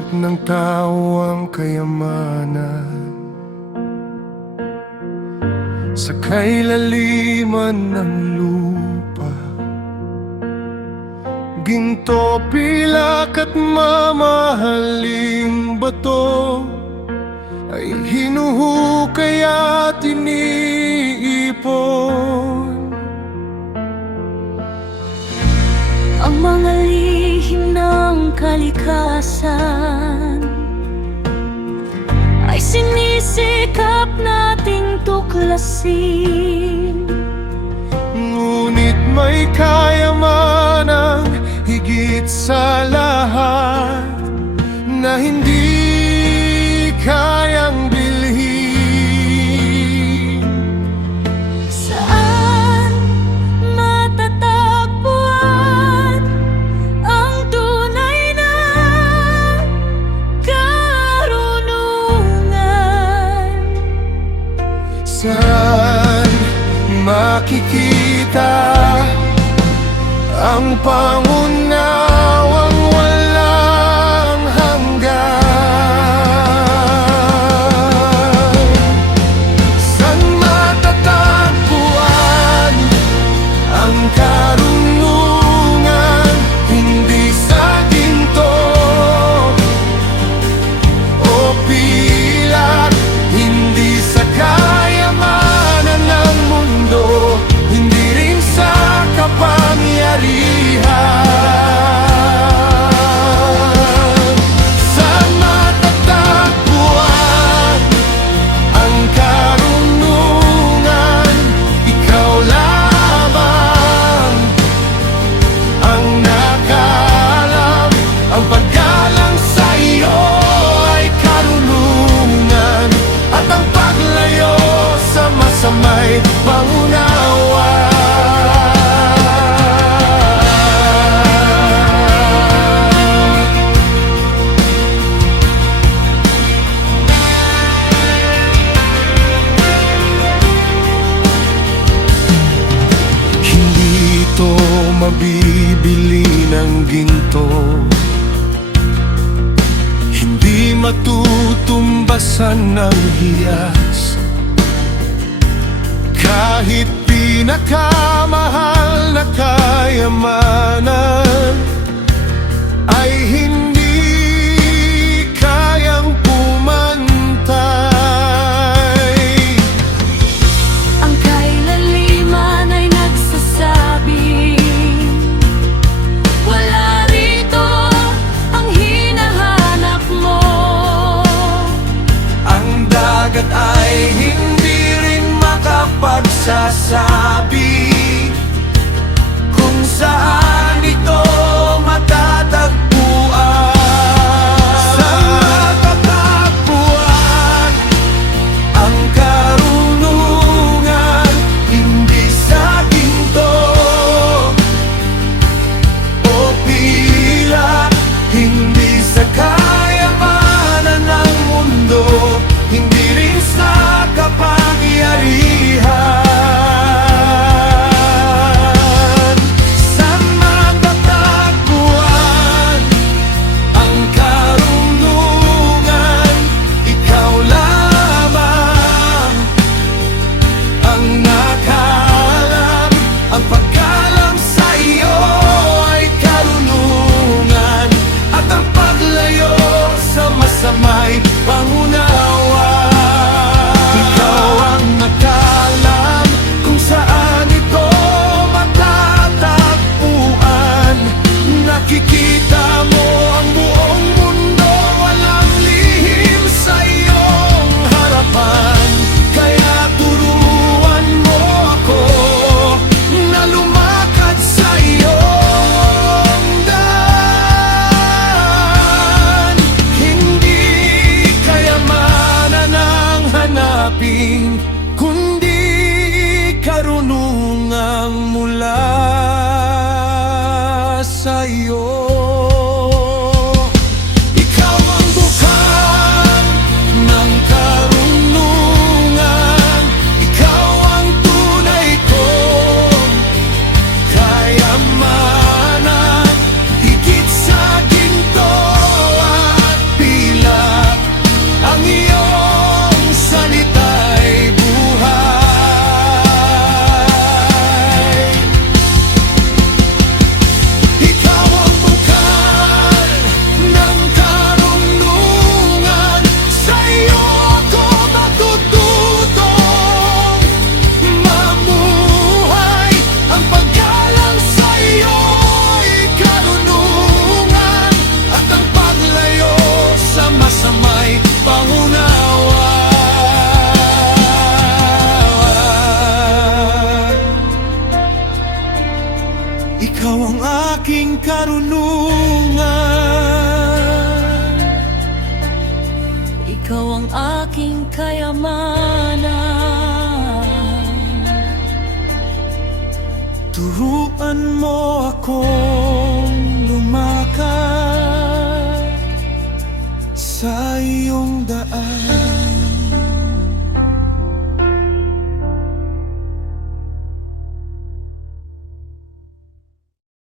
Hinahanap ng tao ang kayamanan sa kailaliman ng lupa. Ginto, pilak at mamahaling bato ay hinuhukay at iniipon. Ang mga lihim ng kalikasan ay sinisikap nating tuklasin. Ngunit may kayamanang higit sa lahat na hindi kayang bilhin. Saan matatagpuan ang tunay na karunungan? Saan makikita ang pangunawang walang hanggan? Saan matatagpuan ang karunungan? Hindi sa ginto o pilak, hindi sa kayamanan ng mundo, hindi rin sa kapangyarihan. Saan matatagpuan ang karunungan? Ikaw lamang ang nakaalam. Ang paggalang sa iyo ay karunungan, at ang paglayo sa masamay pangunawa. Hindi ito mabibili ng ginto, hindi matutumbasan ng hiyas. Kahit pinakamahal na kayamanan ay hindi kayang pumantay. Ang kailaliman ay nagsasabing wala rito ang hinahanap mo. Ang dagat ay hindi rin makapagsasabi kung saan ito matatagpuan. Saan matatagpuan ang karunungan? Hindi sa ginto o pilak, hindi sa kayamanan ng mundo, hindi rin sa kapangyarihan. Saan matatagpuan ang karunungan? Ikaw lamang ang nakaalam. Ang pagkalam sa iyo ay karunungan, at ang paglayo sa masamay pangunawa. Ikaw ang nakaalam kung saan ito matatagpuan. Nakikita mo ang buong mundo, walang lihim sa iyong harapan. Kaya turuan mo ako na lumakad sa iyong daan. Hindi kayaman ikaw ang aking kayamanan. Turuan mo ako